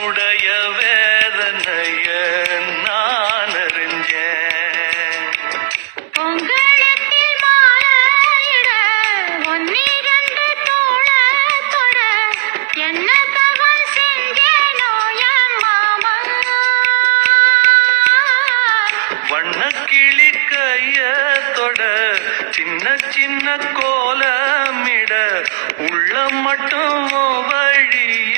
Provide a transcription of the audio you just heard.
உன்னுடைய வேதனைய நான் அறிஞ்சேன். பொங்கலத்தில் மாலையிட ஒன்னிரண்டு தோள தொட என்ன தவம் செஞ்சேனோ என் மாமா. வண்ணக்கிளி கைய தொட சின்ன சின்ன கோலமிட உள்ள மட்டும் வழிய